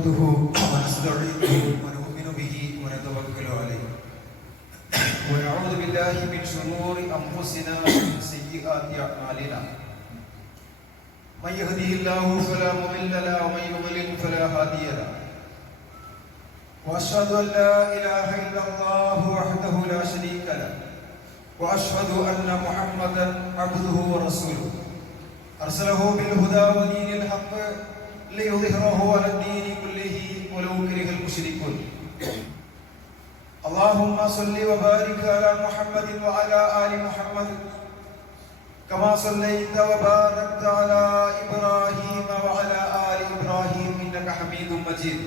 نحمده ونستعينه ونؤمن به ونتوكل عليه ونعوذ بالله من شرور انفسنا ومن سيئات اعمالنا من يهده الله فلا مضل له ومن يضلل فلا هادي له واشهد ان لا اله الا الله وحده لا شريك له واشهد ان محمدا عبده ورسوله ارسله بالهدى ودين الحق ليظهره على الدين كله ولو كره المشركون اللهم صل وبارك على محمد وعلى آل محمد كما صليت وباركت على إبراهيم وعلى آل إبراهيم إنك حميد مجيد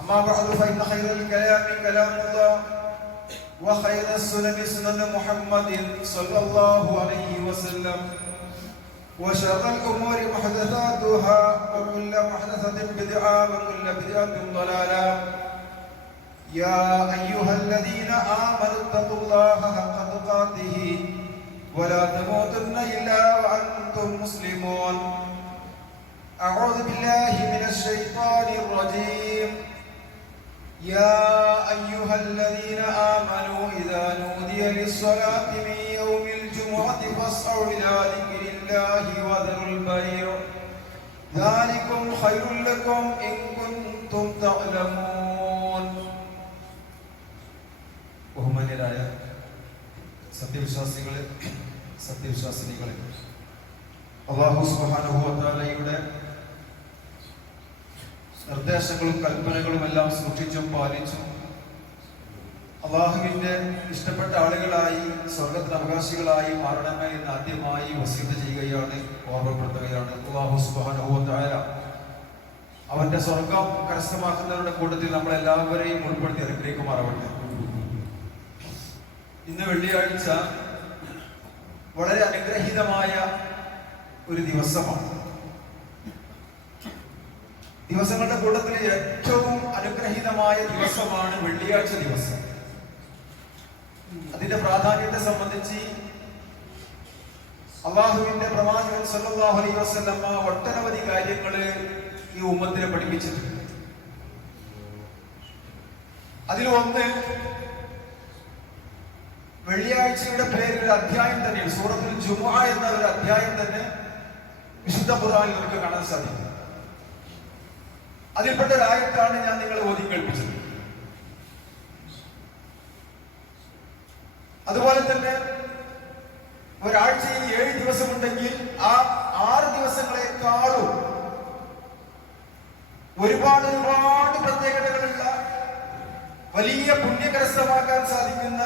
أما بعد فإن خير الكلام كلام الله وخير السنن سنن محمد صلى الله عليه وسلم وشر الأمور محدثاتها وكل محدثة بدعة وكل بدعة ضلالة يا أيها الذين آمنوا اتقوا الله حق تقاته ولا تموتن إلا وأنتم مسلمون أعوذ بالله من الشيطان الرجيم يا أيها الذين آمنوا إذا نودي للصلاة من يوم الجمعة فاسعوا إلى ذكر الله وذروا البيع ذلكم خير لكم إن كنتم تعلمون. ബഹുമാന്യരായ സത്യവിശ്വാസിനികളെ, അല്ലാഹു സുബ്ഹാനഹു വ തആലയുടെ നിർദ്ദേശങ്ങളും കൽപ്പനകളും എല്ലാം സൂക്ഷിച്ചും പാലിച്ചും അള്ളാഹുവിന്റെ ഇഷ്ടപ്പെട്ട ആളുകളായി സ്വർഗത്തിന് അവകാശികളായി മാറണമേ എന്ന് ആദ്യമായി വസീയത്ത് ചെയ്യുകയാണ്, ഓർമ്മപ്പെടുത്തുകയാണ്. അല്ലാഹു സുബ്ഹാനഹു വ തആല അവന്റെ സ്വർഗം കരസ്ഥമാക്കുന്നവരുടെ കൂട്ടത്തിൽ നമ്മളെല്ലാവരെയും ഉൾപ്പെടുത്തി അനുഗ്രഹിക്കുമാറാവട്ടെ. ഇന്ന് വെള്ളിയാഴ്ച വളരെ അനുഗ്രഹീതമായ ഒരു ദിവസമാണ്. ദിവസങ്ങളുടെ കൂട്ടത്തിൽ ഏറ്റവും അനുഗ്രഹീതമായ ദിവസമാണ് വെള്ളിയാഴ്ച ദിവസം. അതിന്റെ പ്രാധാന്യത്തെ സംബന്ധിച്ച് അള്ളാഹുവിന്റെ പ്രവാചകൻ സല്ലല്ലാഹു അലൈഹി വസല്ലമ ഒട്ടനവധി കാര്യങ്ങൾ ഈ ഉമ്മത്തിനെ പഠിപ്പിച്ചിട്ടുണ്ട്. അതിൽ ഒന്ന് വെള്ളിയാഴ്ചയുടെ പേരിൽ ഒരു അധ്യായം തന്നെയാണ്. സൂറത്തുൽ ജുമുഅ എന്ന ഒരു അധ്യായം തന്നെ വിശുദ്ധ ഖുർആനിൽ നമുക്ക് കാണാൻ സാധിക്കും. അതിൽപ്പെട്ട ഒരു ആയത്താണ് ഞാൻ നിങ്ങളെ ഓതി കേൾപ്പിച്ചത്. അതുപോലെ തന്നെ ഒരാഴ്ചയിൽ 7 ദിവസമുണ്ടെങ്കിൽ ആ 6 ദിവസങ്ങളെക്കാളും ഒരുപാട് പ്രത്യേകതകളുള്ള വലിയ പുണ്യകരസ്ഥമാക്കാൻ സാധിക്കുന്ന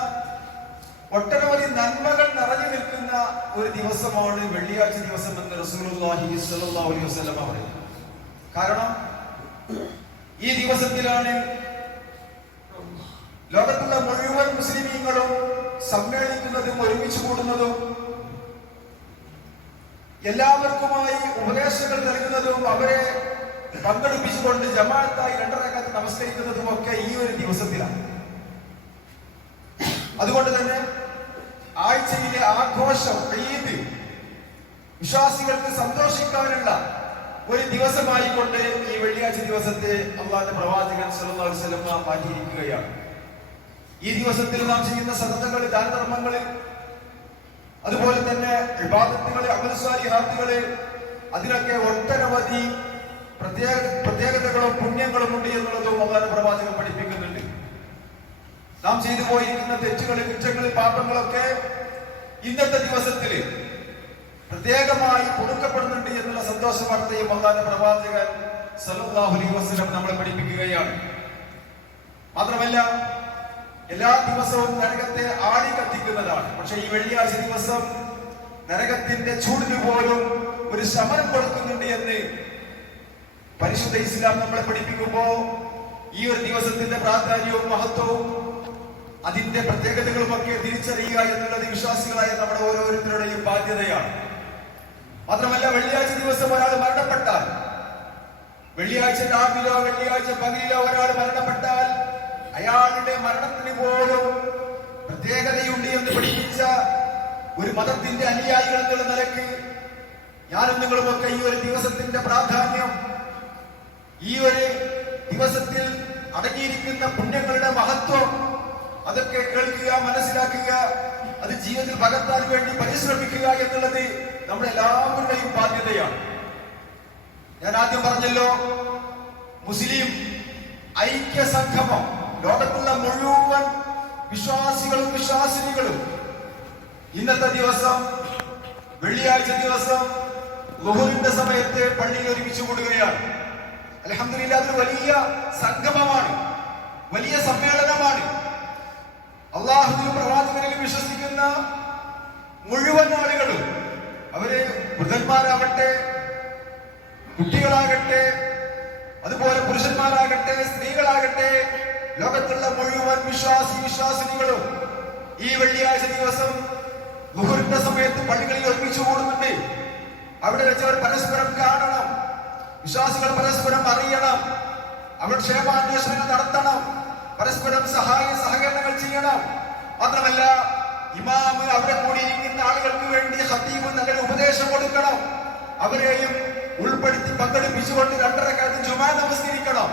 ഒട്ടനവധി നന്മകൾ നിറഞ്ഞു നിൽക്കുന്ന ഒരു ദിവസമാണ് വെള്ളിയാഴ്ച ദിവസം എന്ന് റസൂലുള്ളാഹി സ്വല്ലല്ലാഹു അലൈഹി വസല്ലം പറയുന്നു. കാരണം ഈ ദിവസത്തിലാണ് ലോകത്തുള്ള മുഴുവൻ മുസ്ലിമീങ്ങളും സമ്മേളിക്കുന്നതും ഒരുമിച്ച് കൂടുന്നതും എല്ലാവർക്കുമായി ഉപദേശങ്ങൾ നൽകുന്നതും അവരെ പങ്കെടുപ്പിച്ചുകൊണ്ട് ജമാഅത്തായി 2 റക്അത്ത് നമസ്കരിക്കുന്നതും ഒക്കെ ഈ ഒരു ദിവസത്തിലാണ്. അതുകൊണ്ട് തന്നെ ആഴ്ചയിലെ ആഘോഷം ഈദ് വിശ്വാസികൾക്ക് സന്തോഷിക്കാനുള്ള ഒരു ദിവസമായിക്കൊണ്ട് ഈ വെള്ളിയാഴ്ച ദിവസത്തെ അള്ളാഹുവിന്റെ പ്രവാചകൻ സല്ലല്ലാഹു അലൈഹി വസല്ലം മാറ്റിയിരിക്കുകയാണ്. ഈ ദിവസത്തിൽ നാം ചെയ്യുന്ന സദഖകൾ, ദാനധർമ്മങ്ങൾ, അതുപോലെ തന്നെ ഇബാദത്തുകൾ, അമൽ സാലിഹാത്തുകൾ, അതിനൊക്കെ ഒട്ടനവധി പ്രത്യേകതകളും പുണ്യങ്ങളും ഉണ്ട് എന്നുള്ളതും അള്ളാഹുവിന്റെ പ്രവാചകൻ പഠിപ്പിക്കുന്നുണ്ട്. നാം ചെയ്തു പോയിരിക്കുന്ന തെറ്റുകൾ, കുറ്റങ്ങൾ, പാപങ്ങളൊക്കെ ഇന്നത്തെ ദിവസത്തിൽ പ്രത്യേകമായി കൊടുക്കപ്പെടുന്നുണ്ട് എന്നുള്ള സന്തോഷ വാർത്തയും അല്ലാഹുവിന്റെ പ്രവാചകൻ സല്ലല്ലാഹു അലൈഹി വസല്ലം നമ്മളെ പഠിപ്പിക്കുകയാണ്. മാത്രമല്ല എല്ലാ ദിവസവും നരകത്തെ ആടി കത്തിക്കുന്നതാണ്. പക്ഷെ ഈ വെള്ളിയാഴ്ച ദിവസം നരകത്തിന്റെ ചൂടിന് പോലും ഒരു ശമനം കൊടുക്കുന്നുണ്ട് എന്ന് പരിശുദ്ധ ഇസ്ലാം നമ്മളെ പഠിപ്പിക്കുമ്പോ ഈ ഒരു ദിവസത്തിന്റെ പ്രാധാന്യവും മഹത്വവും അതിന്റെ പ്രത്യേകതകളും ഒക്കെ തിരിച്ചറിയുക എന്നുള്ളത് വിശ്വാസികളായ നമ്മുടെ ഓരോരുത്തരുടെയും ബാധ്യതയാണ്. മാത്രമല്ല വെള്ളിയാഴ്ച ദിവസം ഒരാൾ മരണപ്പെട്ടാൽ, വെള്ളിയാഴ്ച രാവിലോ വെള്ളിയാഴ്ച പകലിലോ ഒരാൾ മരണപ്പെട്ടാൽ അയാളുടെ മരണത്തിന് പോലും പ്രത്യേകതയുണ്ട് എന്ന് പഠിപ്പിച്ച ഒരു മതത്തിന്റെ അനുയായികൾ എന്നുള്ള നിലയ്ക്ക് ഞാനും നിങ്ങളുമൊക്കെ ഈ ഒരു ദിവസത്തിന്റെ പ്രാധാന്യം ഈ ഒരു ദിവസത്തിൽ അടങ്ങിയിരിക്കുന്ന പുണ്യങ്ങളുടെ മഹത്വം അതൊക്കെ കേൾക്കുക, മനസ്സിലാക്കുക, അത് ജീവിതത്തിൽ പകർത്താൻ വേണ്ടി പരിശ്രമിക്കുക എന്നുള്ളത് നമ്മുടെ എല്ലാവരുടെയും ബാധ്യതയാണ്. ഞാൻ ആദ്യം പറഞ്ഞല്ലോ, മുസ്ലിം ഐക്യ സംഗമം ലോകത്തുള്ള മുഴുവൻ വിശ്വാസികളും വിശ്വാസിനികളും ഇന്നത്തെ ദിവസം, വെള്ളിയാഴ്ച ദിവസം ളുഹറിന്റെ സമയത്ത് പള്ളിയിൽ ഒരുമിച്ച് കൂടുകയാണ്. അൽഹംദുലില്ലാഹ്, അതൊരു വലിയ സംഗമമാണ്, വലിയ സമ്മേളനമാണ്. അള്ളാഹുവിലും പ്രവാചകനിലും വിശ്വസിക്കുന്ന മുഴുവൻ ആളുകളും, അവര് വൃദ്ധന്മാരാവട്ടെ, കുട്ടികളാകട്ടെ, അതുപോലെ പുരുഷന്മാരാകട്ടെ, സ്ത്രീകളാകട്ടെ, ലോകത്തുള്ള മുഴുവൻ വിശ്വാസിനികളും ഈ വെള്ളിയാഴ്ച ദിവസം ളുഹറിന്റെ സമയത്ത് പള്ളികളിൽ ഒരുമിച്ച് കൂടുന്നുണ്ട്. അവിടെ വെച്ച് അവർ പരസ്പരം കാണണം, വിശ്വാസികൾ പരസ്പരം അറിയണം, അവർ ക്ഷേമാന്വേഷണങ്ങൾ നടത്തണം, പരസ്പരം സഹകരണങ്ങൾ ചെയ്യണം. മാത്രമല്ല, ഇമാമ് അവിടെ കൂടിയിരിക്കുന്ന ആളുകൾക്ക് വേണ്ടി ഖതീബ് നല്ലൊരു ഉപദേശം കൊടുക്കണം. അവരെയും ഉൾപ്പെടുത്തി പങ്കെടുപ്പിച്ചുകൊണ്ട് 2 റക്അത്ത് ജുമാ നമസ്കരിക്കണം.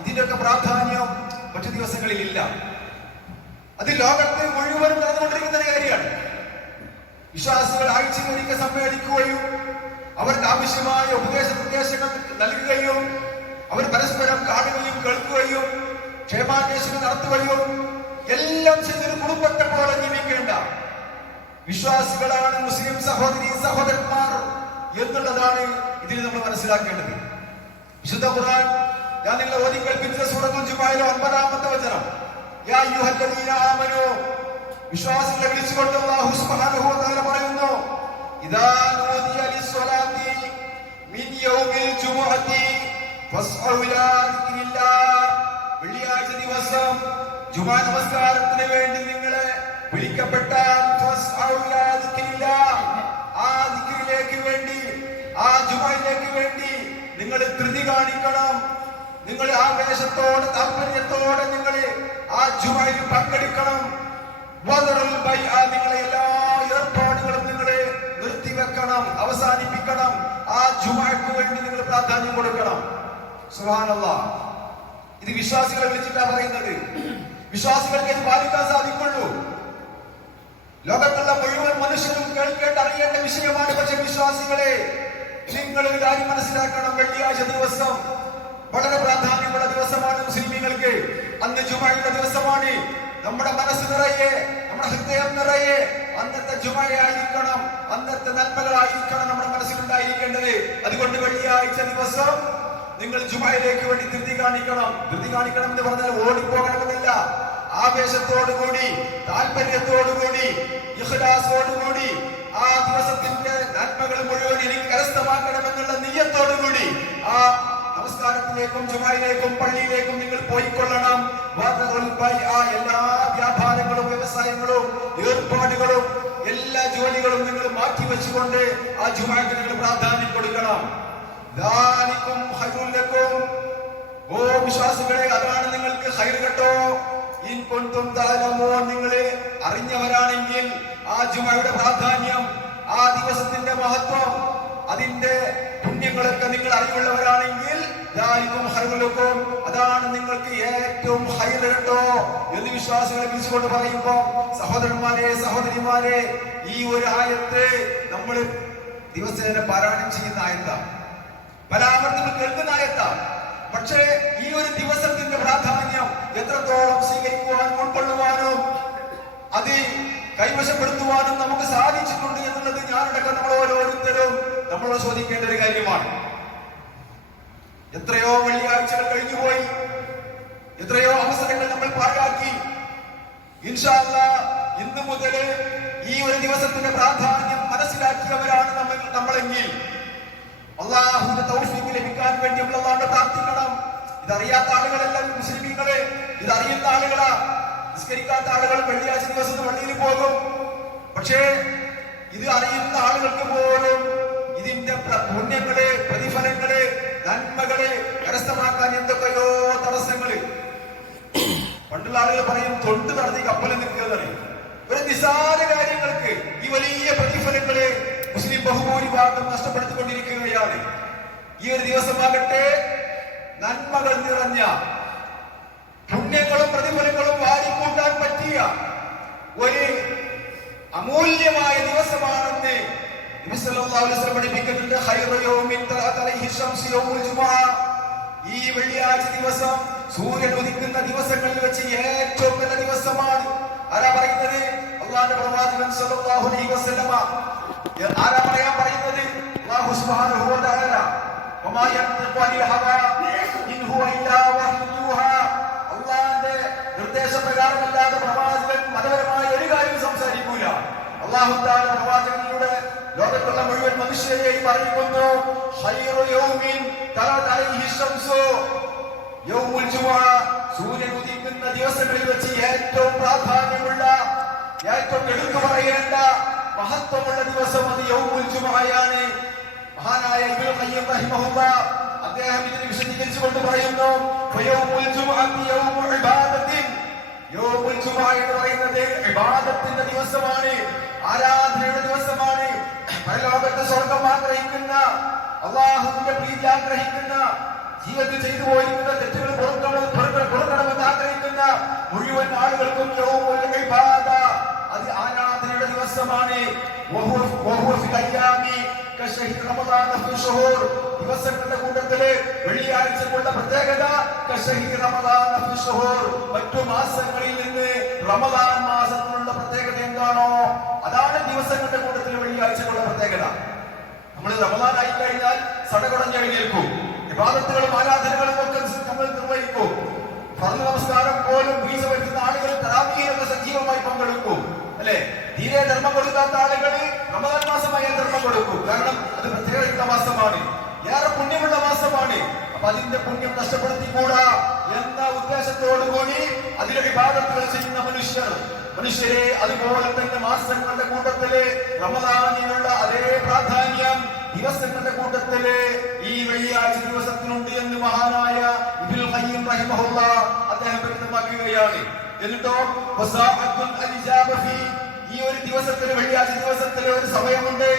ഇതിന്റെയൊക്കെ പ്രാധാന്യം മറ്റു ദിവസങ്ങളിൽ ഇല്ല. അത് ലോകത്ത് മുഴുവനും നടന്നുകൊണ്ടിരിക്കുന്ന ഒരു കാര്യമാണ്. വിശ്വാസികൾ ആഴ്ചയിലൊരിക്കൽ സമ്മേളിക്കുകയും അവർക്ക് ആവശ്യമായ നിർദ്ദേശങ്ങൾ നൽകുകയും അവർ പരസ്പരം കാണുകയും കേൾക്കുകയും ക്ഷേമാന്വേഷണം നടത്തുകയും എല്ലാം ചെയ്തൊരു കുടുംബത്തെ പോലെ ജീവിക്കേണ്ട വിശ്വാസികളാണ് മുസ്ലിം സഹോദരന്മാർ എന്നുള്ളതാണ് ഇതിൽ നമ്മൾ മനസ്സിലാക്കേണ്ടത്. വിശുദ്ധ ഖുർആൻ ഞാൻ നിങ്ങളെ ഓതി കേൾപ്പിച്ച സൂറത്തുൽ ജുമഅയിലെ 9-ാമത്തെ വചനം, യാ അയ്യുഹല്ലദീന ആമനൂ, വിശ്വാസികളെ വിളിച്ചുകൊണ്ട് അല്ലാഹു സുബ്ഹാനഹു വ തആല പറയുന്നു, ഇദാ നൂദിയ ലിസ്സലാത്തി മിൻ യൗമിൽ ജുമുഅത്തി ഫസ്ഉ ഇലാ ദിക്രില്ലാഹ്, വെള്ളിയാഴ്ച ദിവസം ജുമാ നമസ്കാരത്തിന് വേണ്ടി നിങ്ങളെ വിളിക്കപ്പെട്ടാൽ ഫസ്ഉ ഇലാ ദിക്രില്ലാഹ്, ആ ദിക്റിലേക്ക് വേണ്ടി, ആ ജുമയിലേക്ക് വേണ്ടി നിങ്ങൾ ധൃതി കാണിക്കണം. നിങ്ങൾ ആവേശത്തോടെ, താല്പര്യത്തോടെ നിങ്ങൾ ആ ജുമയിൽ പങ്കെടുക്കണം. നിങ്ങളെ എല്ലാ ഏർപ്പാടുകളും നിങ്ങൾ നിർത്തിവെക്കണം, അവസാനിപ്പിക്കണം. ആ ജുമയ്ക്ക് വേണ്ടി നിങ്ങൾ പ്രാധാന്യം കൊടുക്കണം. സുബ്ഹാനല്ലാഹ്, ഇത് വിശ്വാസികളെ വിളിച്ചിട്ടാണ് പറയുന്നത്. വിശ്വാസികൾക്ക് ഇത് പാലിക്കാൻ സാധിക്കുള്ളൂ. ലോകത്തുള്ള മുഴുവൻ മനുഷ്യരും കേൾക്കേണ്ട, അറിയേണ്ട വിഷയമാണ്. പക്ഷേ വിശ്വാസികളെ, നിങ്ങൾ ഒരു കാര്യം മനസ്സിലാക്കണം, വെള്ളിയാഴ്ച ദിവസം വളരെ പ്രാധാന്യമുള്ള ദിവസമാണ് മുസ്ലിമീങ്ങൾക്ക്. അന്ന് ജുമയുടെ ദിവസമാണ്. നമ്മുടെ മനസ്സ് നിറയെ, നമ്മുടെ ഹൃദയം നിറയെ അന്നത്തെ ജുമയായിരിക്കണം, അന്നത്തെ നന്മകളായിരിക്കണം നമ്മുടെ മനസ്സിലുണ്ടായിരിക്കേണ്ടത്. അതുകൊണ്ട് വെള്ളിയാഴ്ച ദിവസം നിങ്ങൾ ജുമയിലേക്ക് വേണ്ടി ധൃതി കാണിക്കണം. ധൃതി കാണിക്കണം എന്ന് പറഞ്ഞാൽ ഓടിപ്പോകണമെന്നല്ല. ആവേശത്തോടുകൂടി, താല്പര്യത്തോടുകൂടി, ഇഖ്ലാസോടുകൂടി ആ ദിവസത്തിന്റെ നന്മകൾ മുഴുവൻ എനിക്ക് കരസ്ഥമാക്കണമെന്നുള്ള നിയ്യത്തോടുകൂടി ആ നമസ്കാരത്തിലേക്കും ജുമയിലേക്കും പള്ളിയിലേക്കും നിങ്ങൾ പോയിക്കൊള്ളണം. എല്ലാ വ്യാപാരങ്ങളും വ്യവസായങ്ങളും ഏർപ്പാടുകളും എല്ലാ ജോലികളും നിങ്ങൾ മാറ്റിവെച്ചുകൊണ്ട് ആ ജുമയ്ക്ക് നിങ്ങൾ പ്രാധാന്യം കൊടുക്കണം. ഓ വിശ്വാസികളെ, അതാണ് നിങ്ങൾക്ക് ഖൈർ കേട്ടോ. ഇൻ കുൻതും തഅലമൂൻ, നിങ്ങൾ അറിഞ്ഞവരാണെങ്കിൽ ആ ജുമയുടെ പ്രാധാന്യം, ആ ദിവസത്തിന്റെ മഹത്വം, അതിന്റെ പുണ്യങ്ങളൊക്കെ നിങ്ങൾ അറിവുള്ളവരാണെങ്കിൽ അതാണ് നിങ്ങൾക്ക് ഏറ്റവും ഖൈർ കേട്ടോ എന്ന് വിശ്വാസികളെ വിളിച്ചുകൊണ്ട് പറയുമ്പോ, സഹോദരന്മാരെ, സഹോദരിമാരെ, ഈ ഒരു ആയത്ത് നമ്മൾ ദിവസേന പാരായണം ചെയ്യുന്ന ആയത്താണ്, പല ആവർത്തനം കേൾക്കുന്ന ആയത്താണ്. പക്ഷേ ഈ ഒരു ദിവസത്തിന്റെ പ്രാധാന്യം എത്രത്തോളം സ്വീകരിക്കുവാനും ഉൾക്കൊള്ളുവാനും അത് കൈവശപ്പെടുത്തുവാനും നമുക്ക് സാധിച്ചിട്ടുണ്ട് എന്നുള്ളത് ഞാനടക്കം നമ്മൾ ഓരോരുത്തരും നമ്മളോട് ചോദിക്കേണ്ട ഒരു കാര്യമാണ്. എത്രയോ വെള്ളിയാഴ്ചകൾ കഴിഞ്ഞുപോയി, എത്രയോ അവസരങ്ങൾ നമ്മൾ പാഴാക്കി. ഇൻഷാ അല്ലാഹ് ഇന്ന് മുതൽ ഈ ഒരു ദിവസത്തിന്റെ പ്രാധാന്യം മനസ്സിലാക്കിയവരാണ് നമ്മളെങ്കിൽ അള്ളാഹുവിന്റെ തൗഫീഖ് ലഭിക്കാൻ വേണ്ടി നമ്മൾ അല്ലാഹുവോട് പ്രാർത്ഥിക്കണം. ഇതറിയാത്ത ആളുകളെല്ലാം മുസ്ലിമീങ്ങളെ, ഇതറിയുന്ന ആളുകളാ. നിസ്കരിക്കാത്ത ആളുകൾ വെള്ളിയാഴ്ച ദിവസം പള്ളിയിൽ പോകും. പക്ഷേ ഇത് അറിയുന്ന ആളുകൾക്ക് പോലും ഇതിന്റെ പുണ്യങ്ങള്, പ്രതിഫലങ്ങള്, നന്മകള് കരസ്ഥമാക്കാൻ എന്തൊക്കെയോ തടസ്സങ്ങള്. പണ്ടുള്ള ആളുകൾ പറയും, തൊണ്ട് നടത്തി കപ്പലിൽ നിൽക്കുക. ഒരു നിസാര കാര്യങ്ങൾക്ക് ഈ വലിയ പ്രതിഫലങ്ങള് മുസ്ലിം ബഹുഭൂരിഭാഗം നഷ്ടപ്പെടുത്തിക്കൊണ്ടിരിക്കുകയാണ്. ഈ ഒരു ദിവസമാകട്ടെ നന്മകൾ നിറഞ്ഞ പുണ്യങ്ങളും പ്രതിഫലങ്ങളും വാരിക്കൂട്ടാൻ പറ്റിയ ഒരു അമൂല്യമായ ദിവസമാണെന്ന് നബി സല്ലല്ലാഹു അലൈഹി വസല്ലം പഠിപ്പിക്കുന്നുണ്ട്. ഖൈറു യൗമിൻ തലഅത് അലൈഹി ശംസു യൗമുൽ ജുമുഅ. ഈ വെള്ളിയാഴ്ച ദിവസം സൂര്യൻ ഉദിക്കുന്ന ദിവസങ്ങളിൽ വെച്ച് ഏറ്റവും നല്ല ദിവസമാണ്. ആരാ പറയുന്നത്? അല്ലാഹുവിന്റെ പ്രവാചകൻ സല്ലല്ലാഹു അലൈഹി വസല്ലം. ആരാ പറയുന്നത്? അല്ലാഹു സുബ്ഹാനഹു വ തആല. വമാ യൻതിഖു അനിൽ ഹവാ ഇൻ ഹുവ ഇല്ലാ വഹ്യു യൂഹാ. അല്ലാഹുവിന്റെ നിർദ്ദേശപ്രകാരമല്ലാതെ പ്രവാചകൻ മതപരമായ ഒരു കാര്യം സംസാരിക്കൂല. അല്ലാഹു തആല പ്രവാചകനിലൂടെ ലോകത്തുള്ള മുഴുവൻ മനുഷ്യരെയും അറിയിക്കുന്നു. ഖൈറു യൗമിൻ തലഅത് അലൈഹി ശംസു യൗമുൽ ജുമുഅ. സൂര്യൻ ഉദിക്കുന്ന ദിവസങ്ങളിൽ വെച്ച് ഏറ്റവും പ്രാധാന്യമുള്ള, ഏറ്റവും എടുത്തു പറയേണ്ട മഹത്വമുള്ള ദിവസം അത് യൗമുൽ ജുമുഅയാണ്. മഹാനായ ഇബ്നുൽ ഖയ്യിം റഹിമഹുല്ലാഹ് അദ്ദേഹം ഇതിനെ വിശദീകരിച്ചുകൊണ്ട് പറയുന്നു, ഫയൗമുൽ ജുമുഅത്തി യൗമു ഇബാദത്തിൻ. യൗമുൽ ജുമുഅ എന്ന് പറയുന്നത് ഇബാദത്തിന്റെ ദിവസമാണ്, ആരാധനയുടെ ദിവസമാണ്. പരലോകത്തെ സ്വർഗം ആഗ്രഹിക്കുന്ന, അല്ലാഹുവിന്റെ പ്രീതി ആഗ്രഹിക്കുന്ന, ജീവിതത്തിൽ ചെയ്തു പോയിരിക്കുന്ന തെറ്റുകൾ പൊറുക്കണമെന്ന് ആഗ്രഹിക്കുന്ന മുഴുവൻ ആളുകൾക്കും യൗമുൽ ഇബാദ, അത് ആരാധനയുടെ ദിവസമാണ്. ദിവസങ്ങളുടെ കൂട്ടത്തില് വെള്ളിയാഴ്ചക്കുള്ള പ്രത്യേകത മറ്റു മാസങ്ങളിൽ നിന്ന് റമദാൻ മാസത്തിനുള്ള പ്രത്യേകത എന്താണോ അതാണ് ദിവസങ്ങളുടെ കൂട്ടത്തിൽ വെള്ളിയാഴ്ചക്കുള്ള പ്രത്യേകത. നമ്മൾ റമദാൻ ആയി കഴിഞ്ഞാൽ സടകുടഞ്ഞെഴുന്നേൽക്കും, വിവാദത്തുകളും ആരാധനകളും ഒക്കെ നമ്മൾ നിർവഹിക്കും. ഫർദ് നമസ്കാരം പോലും വീഴ്ച വരുത്തുന്ന ആളുകൾ തറാവീഹിലൊക്കെ സജീവമായി പങ്കെടുക്കും, അല്ലെ? തീരെ ധർമ്മം കൊടുക്കാത്ത ആളുകൾ റമദാൻ മാസമായി ധർമ്മം കൊടുക്കും. കാരണം അത് പ്രത്യേകതയുള്ള മാസമാണ്, ഏറെ പുണ്യമുള്ള മാസമാണ്. അപ്പൊ അതിന്റെ പുണ്യം നഷ്ടപ്പെടുത്തിക്കൂടാ എന്ന ഉദ്ദേശത്തോടുകൂടി അതിലെ വിവാദത്തുകൾ ചെയ്യുന്ന മനുഷ്യരെ അതുപോലെ തന്നെ മാസങ്ങളുടെ കൂട്ടത്തില് റമദാനിലുള്ള അതേ പ്രാധാന്യം ദിവസങ്ങളുടെ കൂട്ടത്തില് ഈ വെള്ളിയാഴ്ച ദിവസത്തിനുണ്ട് എന്ന് മഹാനായ ഇബ്നുൽ ഖയ്യിം റഹിമഹുല്ലാഹ് അദ്ദേഹം വ്യക്തമാക്കുകയാണ്. എന്നിട്ടോ ഈ ഒരു ദിവസത്തിന്, വെള്ളിയാഴ്ച ദിവസത്തിലെ ഒരു സമയമുണ്ട്.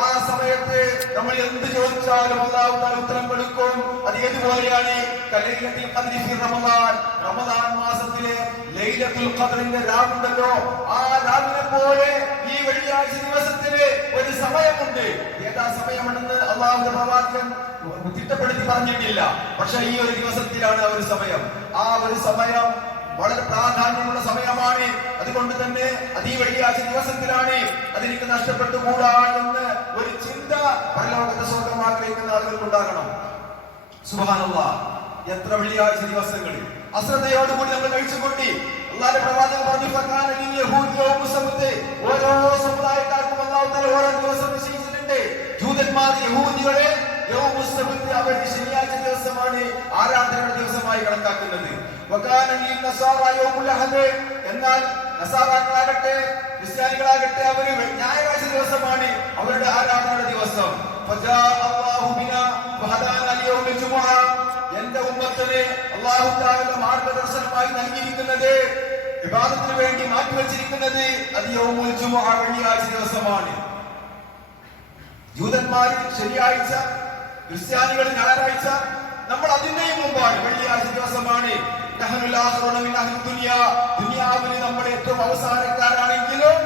ആ സമയത്ത് നമ്മൾ എന്ത് ചോദിച്ചാലും അല്ലാഹു തആല ഉത്തരം കൊടുക്കും. അത് ഏതുപോലെയാണ്? ലൈലത്തുൽ ഖദ്രി ഫി റമദാൻ. റമദാൻ മാസത്തിലെ ലൈലത്തുൽ ഖദ്റിന്റെ രാവുണ്ടല്ലോ, ആ രാവിനെ പോലെ ഈ വെള്ളിയാഴ്ച ദിവസത്തില് ഒരു സമയമുണ്ട്. ഏതാ സമയമുണ്ടെന്ന് അല്ലാഹുവിന്റെ പ്രവാചകൻ തിട്ടപ്പെടുത്തി പറഞ്ഞിട്ടില്ല. പക്ഷെ ഈ ഒരു ദിവസത്തിലാണ് ആ ഒരു സമയം. ആ ഒരു സമയം വളരെ പ്രാധാന്യമുള്ള സമയമാണ്. അതുകൊണ്ട് തന്നെ അത് ഈ വെള്ളിയാഴ്ച ദിവസത്തിലാണ്. അതെനിക്ക് നഷ്ടപ്പെട്ടുകൂടാ എന്ന് ഒരു ചിന്ത പരലോകത്തെ സ്വർഗം ആഗ്രഹിക്കുന്ന ആളുകൾക്കുണ്ടാകണം. സുബ്ഹാനല്ലാഹ്, എത്ര വെള്ളിയാഴ്ച ദിവസങ്ങളിൽ അശ്രദ്ധയോടുകൂടി നമ്മൾ കഴിച്ചുകൂട്ടി. അല്ലാഹുവിന്റെ പ്രവാചകൻ പറഞ്ഞു, ഓരോ സമുദായക്കാർക്കും അല്ലാഹു തആല ഓരോ ദിവസം നിശ്ചയിച്ചിട്ടുണ്ട്. ജൂതന്മാർ യഹൂദികളെ അവരുടെ ശനിയാഴ്ച ദിവസമാണ് ആരാധനയുടെ ദിവസമായി കണക്കാക്കുന്നത്. എന്നാൽ നസാറാക്കളാകട്ടെ ക്രിസ്ത്യാനികളാകട്ടെ അവര് ഞായറാഴ്ച ദിവസമാണ് അവരുടെ ആരാധനയുടെ ദിവസം. എന്റെ ഉമ്മത്തിന് അല്ലാഹു തആല മാർഗദർശനമായി നൽകിയിരിക്കുന്നത്, ഇബാദത്തിന് വേണ്ടി മാറ്റിവെച്ചിരിക്കുന്നത് അത് യൗമുൽ ജുമുഅ, വെള്ളിയാഴ്ച ദിവസമാണ്. ജൂതന്മാർ ശനിയാഴ്ച, ക്രിസ്ത്യാനികൾ ഞായറാഴ്ച, നമ്മൾ അതിന്റെയും മുമ്പാണ്. വെള്ളിയാഴ്ച ദിവസമാണ്. ദുനിയാവിൽ നമ്മൾ ഏറ്റവും അവസാനക്കാരാണെങ്കിലും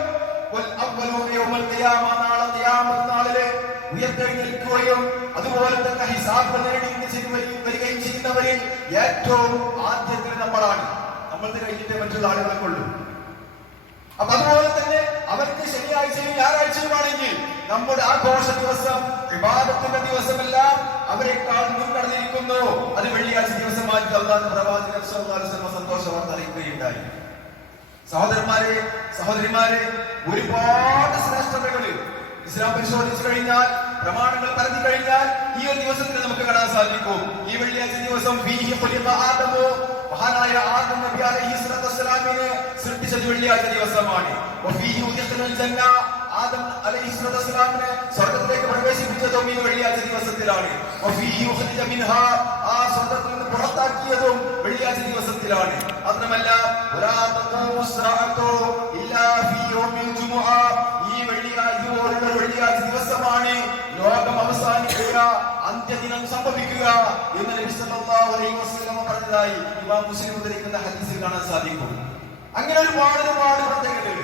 നാളിലെ ഉയർത്തെഴുന്നേൽക്കുകയും അതുപോലെ തന്നെ ഹിസാബ് നേടി വരികയും ചെയ്യുന്നവരിൽ ഏറ്റവും ആദ്യത്തിൽ നമ്മളാണ്. നമ്മൾക്ക് കഴിഞ്ഞിട്ടേ മറ്റുള്ള ആളുകളെ കൊള്ളൂ. അപ്പൊ അതുപോലെ തന്നെ അവർക്ക് ശനിയാഴ്ചയും ഞായറാഴ്ചയുമാണെങ്കിൽ നമ്മുടെ ആഘോഷ ദിവസം, ഇബാദത്തിന്റെ ദിവസമെല്ലാം അവരെക്കാൾ മുൻകടന്നിരിക്കുന്നു. അത് വെള്ളിയാഴ്ച ദിവസമായിട്ട് അല്ലാഹുവിന്റെ പ്രവാചകൻ സ്വല്ലല്ലാഹു അലൈഹി വസല്ലം സന്തോഷ വാർത്ത അറിയിക്കുകയുണ്ടായി. സഹോദരന്മാരെ, സഹോദരിമാരെ, ഒരുപാട് ശ്രേഷ്ഠതകളിൽ ഇസ്ലാം പരിശോധിച്ചു കഴിഞ്ഞാൽ, പ്രമാണങ്ങൾ പറഞ്ഞു കഴിഞ്ഞാൽ ഈ ഒരു ദിവസത്തിൽ നമുക്ക് കാണാൻ സാധിക്കും. ഈ വെള്ളിയാഴ്ച ദിവസം മഹാനായ ആദം നബി അലൈഹിസ്സലാത്തു വസ്സലാമിനെ സൃഷ്ടിച്ചത് വെള്ളിയാഴ്ച ദിവസമാണ്. ആദം അലൈഹിസ്സലാത്തു വസ്സലാമിനെ സ്വർഗ്ഗത്തിലേക്ക് പ്രവേശിപ്പിച്ചതും ഈ വെള്ളിയാഴ്ച ദിവസത്തിലാണ്. ആ സ്വർഗ്ഗത്തിൽ നിന്ന് പുറത്താക്കിയതും വെള്ളിയാഴ്ച ദിവസത്തിലാണ്. മാത്രമല്ല ഈ വെള്ളിയാഴ്ച ദിവസമാണ് ലോകം അവസാനിക്കുക, അന്ത്യദിനം സംഭവിക്കുക എന്ന് നബി സല്ലല്ലാഹു അലൈഹി വസല്ലം പറഞ്ഞതായി ഇമാം മുസ്ലിം ഉദ്ധരിക്കുന്ന ഹദീസിൽ കാണാൻ സാധിക്കും. അങ്ങനെ ഒരുപാട് പ്രത്യേകതകൾ.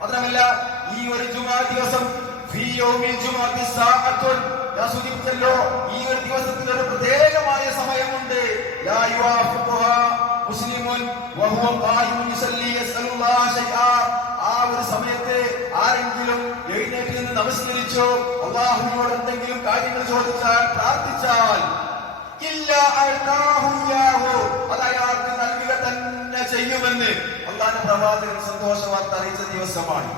മാത്രമല്ല ഈ ഒരു ജുമാ ദിവസം ഫീ യൗമിൽ ജുമാഅത്തി സാഅത്തുൻ, ഞാൻ സൂചിപ്പിച്ചല്ലോ ഈ ഒരു ദിവസത്തിൽ ഒരു പ്രത്യേകമായ സമയമുണ്ട്. ലാ യുവാഫിഖുഹാ മുസ്ലിമുൻ വഹുവ ഖായിമുൻ യുസല്ലി യസ്അലുല്ലാഹ ശൈആ. ആ ഒരു സമയത്ത് ആരെങ്കിലും എഴുന്നേറ്റ് നിന്ന് നമസ്കരിച്ചോ അല്ലാഹുവിനോട് എന്തെങ്കിലും കാര്യങ്ങൾ ചോദിച്ചാൽ പ്രാർത്ഥിച്ചാൽ ഇല്ല അഅതാഹു ഇയ്യാഹു, അത് അയാൾക്ക് നൽകുക തന്നെ ചെയ്യുമെന്ന് അല്ലാഹുവിന്റെ പ്രവാചകൻ സന്തോഷ വാർത്ത അറിയിച്ച ദിവസമാണ്.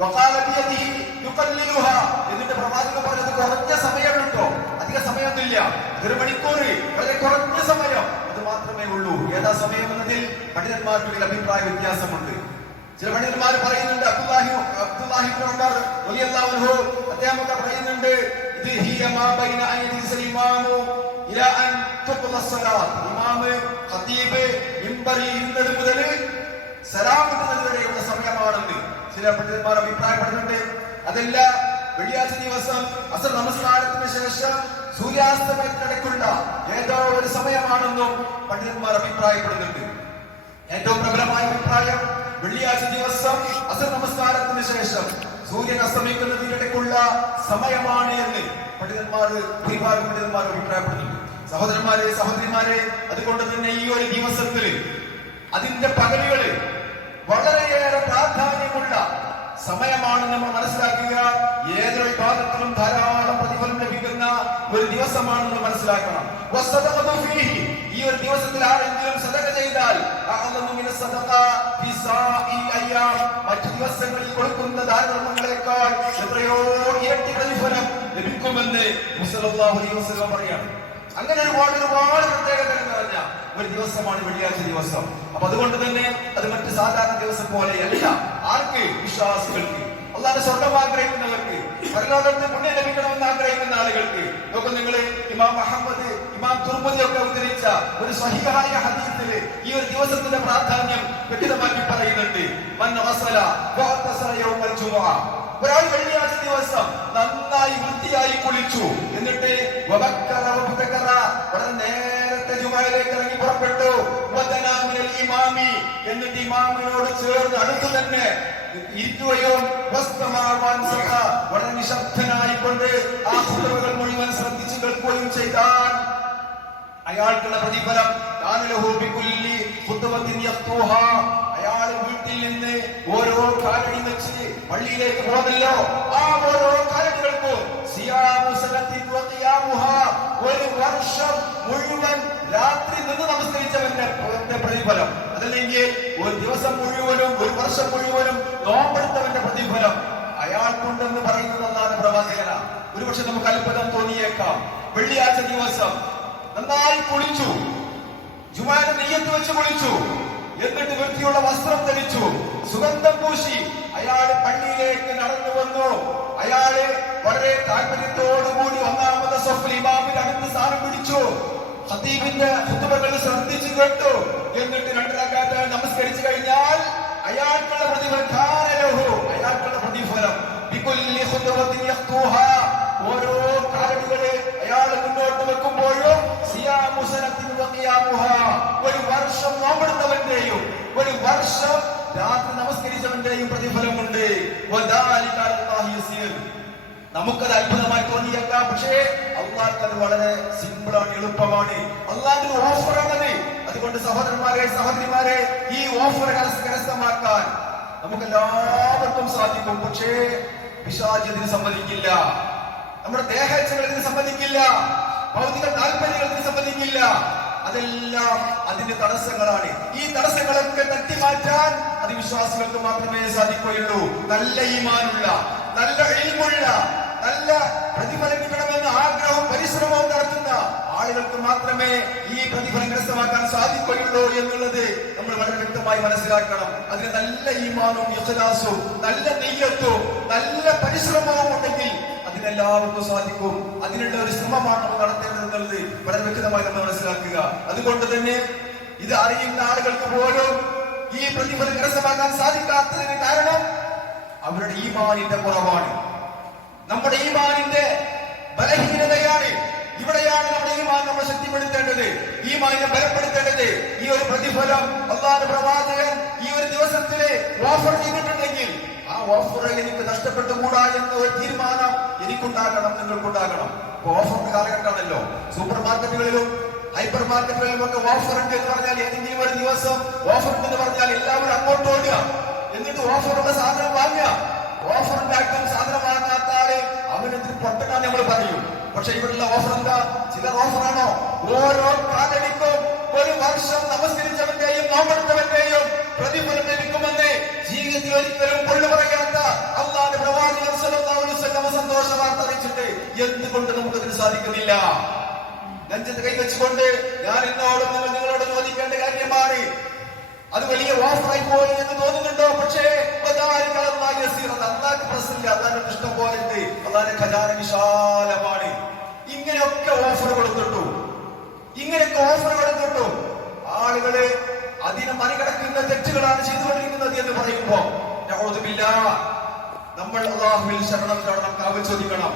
വഖാല ബിയദിഹി യുഖല്ലിലുഹാ, എന്നിട്ട് പ്രവാചകൻ പറഞ്ഞത് കുറഞ്ഞ സമയമുണ്ടോ, അധിക സമയമൊന്നുമില്ല, 1 മണിക്കൂർ, വളരെ കുറഞ്ഞ സമയം, അത് മാത്രമേ ഉള്ളൂ. ഏതാ സമയം എന്നതിൽ പണ്ഡിതന്മാർക്ക് അഭിപ്രായ വ്യത്യാസമുണ്ട്. ചില പണ്ഡിതന്മാർ പറയുന്നുണ്ട് അബ്ദുല്ലാഹി ഇബ്നു ഉമർ റളിയല്ലാഹു അൻഹു അദ്ദേഹമൊക്കെ പറയുന്നുണ്ട് ഇത് ഹിയ മാ ബൈന അയ്യദിൽ ഇമാമു ഇലാ അൻ തുഖ്ല സ്വലാത്ത്, ഇമാമ് ഖതീബ് മിമ്പറിൽ ഇരുന്നത് മുതൽ സലാം വിടുന്നത് വരെയുള്ള സമയമാണെന്ന് ചില പണ്ഡിതന്മാർ അഭിപ്രായപ്പെടുന്നുണ്ട്. അതല്ല, വെള്ളിയാഴ്ച ദിവസം അസർ നമസ്കാരത്തിന് ശേഷം സൂര്യാസ്തമയത്തിനിടയ്ക്കുള്ള ഏതോ ഒരു സമയമാണെന്നും പണ്ഡിതന്മാർ അഭിപ്രായപ്പെടുന്നുണ്ട്. ഏറ്റവും പ്രബലമായ അഭിപ്രായം വെള്ളിയാഴ്ച ദിവസം അസർ നമസ്കാരത്തിന് ശേഷം സൂര്യൻ അസ്തമിക്കുന്നതിനിടയ്ക്കുള്ള സമയമാണ് എന്ന് ഭൂരിഭാഗം പണ്ഡിതന്മാർ അഭിപ്രായപ്പെടുന്നുണ്ട്. സഹോദരന്മാരെ, സഹോദരിമാരെ, അതുകൊണ്ട് തന്നെ ഈ ഒരു ദിവസത്തിൽ അതിന്റെ പകലുകളിൽ വളരെയേറെ പ്രാധാന്യമുള്ള സമയമാണ് നമ്മൾ മനസ്സിലാക്കുക. ഏതൊരു വിഭാഗത്തിലും ധാരാളം പ്രതിഫലം ലഭിക്കുന്ന ഒരു ദിവസമാണെന്ന് മനസ്സിലാക്കണം. ഈ ഒരു ദിവസത്തിൽ ആരെങ്കിലും സദഖ ചെയ്താൽ മറ്റു ദിവസങ്ങളിൽ കൊടുക്കുന്ന ദാനധർമ്മങ്ങളെക്കാൾ എത്രയോ ഇരട്ടി പ്രതിഫലം ലഭിക്കുമെന്ന് നബി സല്ലല്ലാഹു അലൈഹി വസല്ലം പറയാണ്. അങ്ങനെ ഒരുപാട് പ്രത്യേകതകൾ നിറഞ്ഞ ഒരു ദിവസമാണ് വെള്ളിയാഴ്ച ദിവസം. അപ്പൊ അതുകൊണ്ട് തന്നെ അത് മറ്റ് സാധാരണ ദിവസം പോലെയല്ല. ആർക്ക്? വിശ്വാസികൾക്ക്, അല്ലാതെ സ്വർഗം ആഗ്രഹിക്കുന്നവർക്ക്, പരലോകത്ത് പുണ്യം ലഭിക്കണമെന്ന് ആഗ്രഹിക്കുന്ന ആളുകൾക്ക്. നോക്കൂ നിങ്ങൾ, ഇമാം അഹ്മദ്, ഇമാം തുർമുദി ഒക്കെ ഉദ്ധരിച്ച ഒരു സ്വഹീഹായ ഹദീസില് ഈ ഒരു ദിവസത്തിന്റെ പ്രാധാന്യം വ്യക്തമാക്കി പറയുന്നുണ്ട്. മൻ ഗസല വഅതസല യൗമൽ ജുമുഅ, ഒരാൾ വെള്ളിയാഴ്ച ദിവസം നന്നായി വൃത്തിയായി കുളിച്ചു, എന്നിട്ട് വളരെ നേരത്തെ ജുമഅയിലേക്ക് ഇറങ്ങി പുറപ്പെട്ടു, എന്നിട്ട് ഇമാമിനോട് ചേർന്ന് അടുത്ത് തന്നെ ഇരിക്കുകയും വളരെ നിശബ്ദനായിക്കൊണ്ട് ആ ഖുതുബകൾ മുഴുവൻ ശ്രദ്ധിച്ചു കേൾക്കുകയും ചെയ്താൽ അയാൾക്കുള്ള പ്രതിഫലം അയാൾ വീട്ടിൽ നിന്ന് ഓരോ കാലടി വെച്ച് പള്ളിയിലേക്ക് പോകുന്നല്ലോ, ആ ഓരോ കാലടികൾക്കും 1 വർഷം മുഴുവൻ രാത്രി നിന്ന് നമസ്കരിച്ചവന്റെ പ്രതിഫലം, അതല്ലെങ്കിൽ ഒരു ദിവസം മുഴുവനും 1 വർഷം മുഴുവനും നോമ്പെടുത്തവന്റെ പ്രതിഫലം അയാൾക്കുണ്ടെന്ന് പറയുന്നത് അല്ലാഹുവിന്റെ പ്രവാചകന. ഒരുപക്ഷെ നമുക്ക് അത്ഭുതം തോന്നിയേക്കാം. വെള്ളിയാഴ്ച ദിവസം നന്നായി കുളിച്ചു, ജുമാന്റെ നിയ്യത്ത് വെച്ച് കുളിച്ചു, എന്നിട്ട് വൃത്തിയുള്ള വസ്ത്രം ധരിച്ചു, സുഗന്ധം പൂശി അയാൾ പള്ളിയിലേക്ക് നടന്നു വന്നു. അയാള് വളരെ താല്പര്യത്തോടുകൂടി 1-ാമത്തെ സഫിൽ ഇമാമിന്റെ അടുത്ത് സ്ഥാനം പിടിച്ചു, ഖതീബിന്റെ ഖുതുബകൾ ശ്രദ്ധിച്ചു കേട്ടു, എന്നിട്ട് 2 റക്അത്ത് നമസ്കരിച്ചു കഴിഞ്ഞാൽ അയാൾക്കുള്ള പ്രതിഫലം ഓരോ കാലടികളെ അയാൾ മുന്നോട്ട് വെക്കുമ്പോഴും 1 വർഷം നോമ്പെടുത്തവന്റെയും 1 വർഷം രാത്രി നമസ്കരിച്ചവന്റെയും പ്രതിഫലമുണ്ട്. നമുക്കത് അത്ഭുതമായി തോന്നിയേക്കാം, പക്ഷേ അള്ളാഹ്ക്ക് അത് വളരെ സിമ്പിളാണ്, എളുപ്പമാണ്. അള്ളാഹുവിന്റെ ഓഫറാണത്. അതുകൊണ്ട് സഹോദരന്മാരെ, സഹോദരിമാരെ, ഈ ഓഫർ കരസ്ഥമാക്കാൻ നമുക്ക് എല്ലാവർക്കും സാധിക്കും. പക്ഷേ പിശാച് ഇതിന് സമ്മതിക്കില്ല, നമ്മുടെ ദേഹേച്ഛകൾ ഇതിന് സമ്മതിക്കില്ല, ഭൗതിക താല്പര്യങ്ങൾ ഇതിന് സമ്മതിക്കില്ല. അതെല്ലാം അതിന്റെ തടസ്സങ്ങളാണ്. ഈ തടസ്സങ്ങളൊക്കെ തട്ടിമാറ്റാൻ അത് വിശ്വാസികൾക്ക് മാത്രമേ സാധിക്കുകയുള്ളൂ. നല്ല ഈമാനുള്ള, നല്ല ഇൽമുള്ള, നല്ല പ്രതിഫലം കിട്ടണമെന്ന് ആഗ്രഹവും പരിശ്രമവും നടത്തുന്ന ആളുകൾക്ക് മാത്രമേ ഈ പ്രതിഫലം കരസ്ഥമാക്കാൻ സാധിക്കുകയുള്ളൂ എന്നുള്ളത് നമ്മൾ വളരെ വ്യക്തമായി മനസ്സിലാക്കണം. അതിന് നല്ല ഈമാനും ഇഖ്ലാസും നല്ല നിയ്യത്തും നല്ല പരിശ്രമവും ഉണ്ടെങ്കിൽ അതിനെല്ലാവർക്കും സാധിക്കും. അതിനുള്ള ഒരു ശ്രമമാണ് നമ്മൾ നടത്തേണ്ടതെന്നുള്ളത് വളരെ വ്യക്തമായി നമ്മൾ മനസ്സിലാക്കുക. അതുകൊണ്ട് തന്നെ ഇത് അറിയുന്ന ആളുകൾക്ക് പോലും ഈ പ്രതിഫലം കരസ്ഥമാക്കാൻ സാധിക്കാത്തതിന് കാരണം അവരുടെ ഈമാനിന്റെ കുറവാണ്, നമ്മുടെ ഈമാനിന്റെ ബലഹീനതയാണ്. ഇവിടെയാണ് നമ്മുടെ ഈമാൻ നമ്മൾ ശക്തിപ്പെടുത്തേണ്ടത്, ഈമാനിനെ ബലപ്പെടുത്തേണ്ടത്. ഈ ഒരു പ്രതിഫലം അല്ലാഹുവിന്റെ പ്രവാചകൻ ഈ ഒരു ദിവസത്തില് ഓഫർ ചെയ്തിട്ടുണ്ടെങ്കിൽ ആ ഓഫർ എനിക്ക് നഷ്ടപ്പെട്ടുകൂടാ എന്ന ഒരു തീരുമാനം എനിക്കുണ്ടാകണം, നിങ്ങൾക്കുണ്ടാകണം. ഇപ്പൊ ഓഫറിന്റെ കാലഘട്ടമാണല്ലോ. സൂപ്പർ മാർക്കറ്റുകളിലും ഹൈപ്പർ മാർക്കറ്റുകളിലും ഒക്കെ ഓഫർ ഉണ്ട് എന്ന് പറഞ്ഞാൽ, ഏതെങ്കിലും ഒരു ദിവസം ഓഫർ ഉണ്ടെന്ന് പറഞ്ഞാൽ എല്ലാവരും അങ്ങോട്ട് ഓടുക, എന്നിട്ട് ഓഫറുള്ള സാധനം വാങ്ങുക. ഓഫർ ഉണ്ടാക്കും സാധനം വാങ്ങാത്ത ആള് അവനെന്തിന് പൊട്ടനാന്ന് നമ്മൾ പറയും. പക്ഷെ ഇവിടെയുള്ള ഓഫർ എന്താ? ചിലർ ഓഫറാണോ? ഓരോ കാലടിക്കും ഒരു വർഷം നമസ്കരിച്ചവന്റെയും നോമ്പെടുത്തവന്റെയും പ്രതിഫലം ലഭിക്കുമെന്ന് ജീവിതത്തിൽ ഒരിക്കലും കൊള്ളു പറയാത്ത അല്ലാഹുവിന്റെ പ്രവാചകൻ സ്വല്ലല്ലാഹു അലൈഹി വസല്ലം സന്തോഷ വാർത്ത അറിയിച്ചിട്ട് എന്തുകൊണ്ട് നമുക്കതിന് സാധിക്കുന്നില്ല? നെഞ്ചത്ത് കൈവച്ചുകൊണ്ട് ഞാൻ എന്നോടും നിങ്ങളോട് ചോദിക്കേണ്ട കാര്യമാണ്, അത് വലിയ ഓഫറായി പോയി എന്ന് തോന്നുന്നുണ്ടോ? പക്ഷേ അള്ളാഹ് പ്രശ്നമില്ല, അള്ളാഹിന്റെ ഇഷ്ടം പോലെ ഉണ്ട്, അള്ളാഹിന്റെ ഖജാന വിശാലമാണ്. ഇങ്ങനെയൊക്കെ ഓഫർ കൊടുത്തിട്ടു, ഇങ്ങനെയൊക്കെ ഓഫർ കൊടുത്തിട്ടു ആളുകള് അതിനെ മറികടക്കുന്ന തെറ്റുകളാണ് ചെയ്തുകൊണ്ടിരിക്കുന്നത് എന്ന് പറയുമ്പോ നമ്മൾ അള്ളാഹുവിൽ ശരണം കാവൽ ചോദിക്കണം.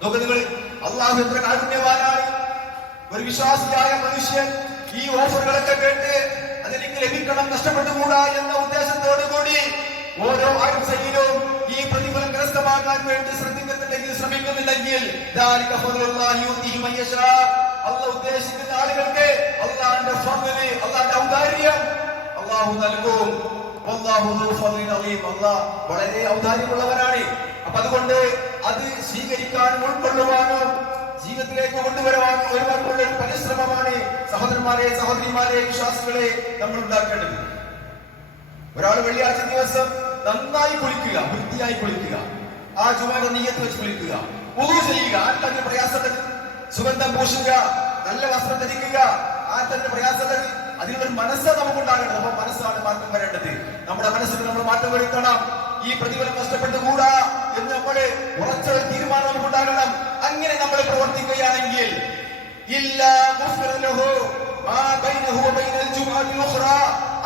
നോക്ക് നിങ്ങൾ, അള്ളാഹു എത്ര കാരുണ്യവാനാണ്. ഒരു വിശ്വാസിയായ മനുഷ്യൻ ഈ ഓഫറുകളൊക്കെ കേട്ട് അതെനിക്ക് ലഭിക്കണം, നഷ്ടപ്പെട്ടുകൂടാ എന്ന ഉദ്ദേശത്തോടു കൂടി ഓരോ ആഴ്ചയിലും ഈ പ്രതിഫലം കരസ്ഥമാക്കാൻ വേണ്ടി ശ്രമിക്കുന്നില്ലെങ്കിൽ അള്ളാഹു ഉദ്ദേശിക്കുന്ന ആളുകൾക്ക് അള്ളാഹുവിന്റെ ഫദ്ല്, അള്ളാഹുവിന്റെ ഔദാര്യം അള്ളാഹു നൽകും. അള്ളാഹ് വളരെ ഔദാര്യമുള്ളവനാണ്. അപ്പൊ അതുകൊണ്ട് അത് സ്വീകരിക്കാനും ഉൾക്കൊള്ളുവാനും ജീവിതത്തിലേക്ക് കൊണ്ടുവരുവാനും ഒരുപാടുള്ള ഒരു പരിശ്രമമാണ് സഹോദരന്മാരെ, സഹോദരിമാരെ, വിശ്വാസികളെ നമ്മൾ ഉണ്ടാക്കേണ്ടത്. ഒരാൾ വെള്ളിയാഴ്ച ദിവസം നന്നായി കുളിക്കുക, വൃത്തിയായി കുളിക്കുക, ആ ജുമയുടെ നിയ്യത്ത് വെച്ച് കുളിക്കുക, വുളൂ ചെയ്യുക, ആർത്തന്നെ പ്രയാസത്തിന് സുഗന്ധം പൂശുക, നല്ല വസ്ത്രം ധരിക്കുക, ആർത്തന്നെ പ്രയാസത്തിന് അതിനൊരു മനസ്സ് നമുക്കുണ്ടാകേണ്ടത്. അപ്പൊ മനസ്സാണ് മാറ്റം വരേണ്ടത്. നമ്മുടെ മനസ്സിന് നമ്മൾ മാറ്റം വരുത്തണം. ഈ പ്രതിഫലം നഷ്ടപ്പെട്ടുകൂടാ എന്ന് നമ്മള് ഉറച്ചൊരു തീരുമാനം നമുക്കുണ്ടാകണം. അങ്ങനെ നമ്മൾ പ്രവർത്തിക്കുകയാണെങ്കിൽ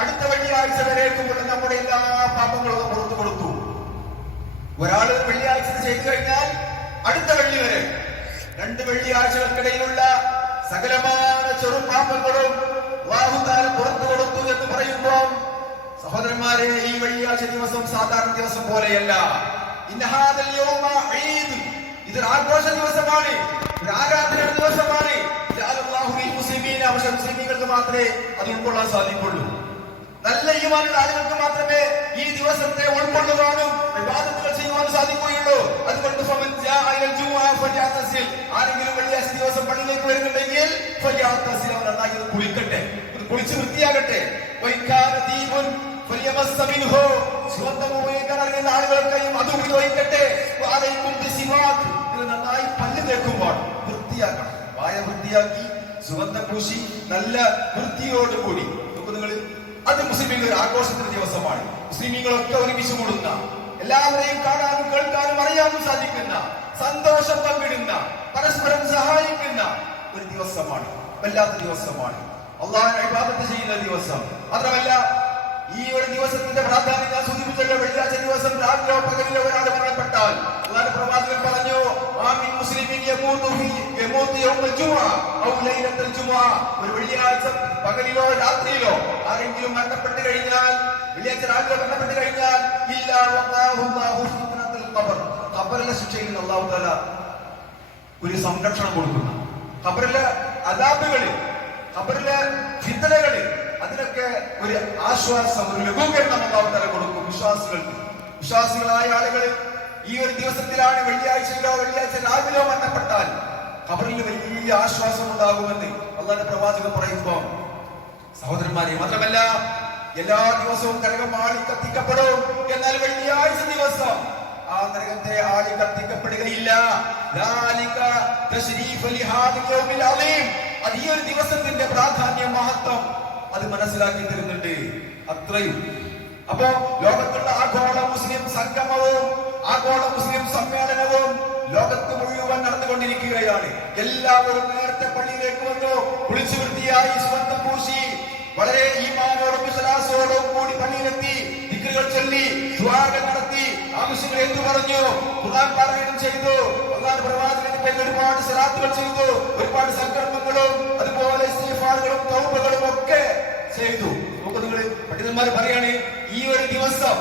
അടുത്ത വെള്ളിയാഴ്ച വരേക്കുമ്പോൾ നമ്മുടെ എല്ലാ പാപങ്ങളും പുറത്തു കൊടുത്തു. ഒരാൾ വെള്ളിയാഴ്ച ചെയ്തു കഴിഞ്ഞാൽ അടുത്ത വെള്ളി വരെ 2 വെള്ളിയാഴ്ചകൾക്കിടയിലുള്ള സകലമായ ചെറുപാപങ്ങളും അല്ലാഹു തആല പുറത്തു കൊടുത്തു എന്ന് പറയുമ്പോൾ സഹോദരന്മാരെ, ഈ വെള്ളിയാഴ്ച ദിവസം സാധാരണ ദിവസം പോലെയല്ല. ഇതൊരു ആഘോഷ ദിവസമാണ്, ഒരു ആരാധനയുടെ ദിവസമാണ്. പക്ഷെ മുസ്ലിമീങ്ങൾക്ക് മാത്രമേ അത് ഉൾക്കൊള്ളാൻ സാധിക്കുള്ളൂ. നല്ല ഈമാനുള്ള ആളുകൾക്ക് മാത്രമേ ഈ ദിവസത്തെ ഉൾക്കൊള്ളുവാനും ഇബാദത്തുകൾ ചെയ്യുവാനും സാധിക്കുകയുള്ളൂ. അതുകൊണ്ട് ആരെങ്കിലും വെള്ളിയാഴ്ച ദിവസം പള്ളിയിലേക്ക് വരുന്നുണ്ടെങ്കിൽ നന്നായി കുളിക്കട്ടെ, കുളിച്ച് വൃത്തിയാകട്ടെ. ആളുകൾക്കും അത് ഉപയോഗിക്കട്ടെ. നന്നായി പല്ല് തേക്കുമ്പോൾ വൃത്തിയാക്കണം, വായ വൃത്തിയാക്കി സുഗന്ധം പൂശി നല്ല വൃത്തിയോടുകൂടി നോക്കൂ നിങ്ങൾ. അത് മുസ്ലിമീങ്ങൾ ആഘോഷത്തിന്റെ ദിവസമാണ്. മുസ്ലിമീങ്ങളൊക്കെ ഒരുമിച്ച് കൂടുന്ന, എല്ലാവരെയും കാണാനും കേൾക്കാനും അറിയാനും സാധിക്കുന്ന, സന്തോഷം പങ്കിടുന്ന, പരസ്പരം സഹായിക്കുന്ന ഒരു ദിവസമാണ്, വല്ലാത്ത ദിവസമാണ്, അല്ലാഹുവിനെ ഇബാദത്ത് ചെയ്യുന്ന ദിവസം. മാത്രമല്ല ഈ ഒരു ദിവസത്തിന്റെ പ്രാധാന്യം ഞാൻ സൂചിപ്പിച്ചല്ലോ. വെള്ളിയാഴ്ച ദിവസം രാത്രിയോ പകലിലോ ഒരാൾ മരണപ്പെട്ടാൽ അല്ലാഹുവിന്റെ പ്രവാചകൻ പറഞ്ഞു, ഒരു വെള്ളിയാഴ്ച പകലിലോ രാത്രിയിലോ ആരെങ്കിലും മരണപ്പെട്ട് കഴിഞ്ഞാൽ, വെള്ളിയാഴ്ച രാത്രിയോ മരണപ്പെട്ട് കഴിഞ്ഞാൽ ഖബറിലെ ശിക്ഷയിൽ നിന്ന് അല്ലാഹു തആല ഒരു സംരക്ഷണം കൊടുക്കുന്നു. ഖബറിലെ അദാബുകളിൽ, ഖബറിലെ ഫിത്നകളിൽ അതിനൊക്കെ ഒരു ആശ്വാസം, ഒരു ലഘൂകരണം അല്ലാഹു തആല കൊടുക്കും വിശ്വാസികൾക്ക്. വിശ്വാസികളായ ആളുകൾ ഈ ഒരു ദിവസത്തിലാണ് വെള്ളിയാഴ്ചയിലോ വെള്ളിയാഴ്ച രാവിലെയോ മരണപ്പെട്ടാൽ ഖബറിൽ വലിയ ആശ്വാസം ഉണ്ടാകുമെന്ന് അല്ലാഹുവിന്റെ പ്രവാചകൻ പറയുമ്പോൾ സഹോദരന്മാരെ, മാത്രമല്ല എല്ലാ ദിവസവും നരകം ആളി കത്തിക്കപ്പെടും. എന്നാൽ വെള്ളിയാഴ്ച ദിവസം ആ നരകത്തെ ആളി കത്തിക്കപ്പെടുകയില്ല. അത് ഈ ഒരു ദിവസത്തിന്റെ പ്രാധാന്യം, മഹത്വം അത് മനസ്സിലാക്കി തരുന്നുണ്ട്. അത്രയും. അപ്പോ ലോകത്തുള്ള ആഗോള മുസ്ലിം സംഗമവും ആഗോള മുസ്ലിം സമ്മേളനവും ലോകത്ത് മുഴുവൻ നടന്നുകൊണ്ടിരിക്കുകയാണ്. എല്ലാവരും നേരത്തെ പള്ളിയിലേക്ക് വന്നു, കുളിച്ചു വൃത്തിയായി സുഗന്ധം പൂശി വളരെ ഈമാനോടും വിശ്വാസത്തോടും കൂടി പള്ളിയിലെത്തി, ദിക്റുകൾ ചൊല്ലി, ദുആകൾ നടത്തി, ആവശ്യങ്ങൾ ഏറ്റു പറഞ്ഞു, ഖുർആൻ പാരായണം ചെയ്തു, അല്ലാഹുവിന്റെ പ്രവാചകൻ പേരിൽ ഒരുപാട് സ്വലാത്തുകൾ ചെയ്തു, ഒരുപാട് സൽക്കർമ്മങ്ങളും അതുപോലെ ഇസ്തിഗ്ഫാറുകളും തൗബകളും ഒക്കെ ചെയ്തു. നോക്കൂ നിങ്ങൾ, പണ്ഡിതന്മാർ പറയാണ് ഈ ഒരു ദിവസം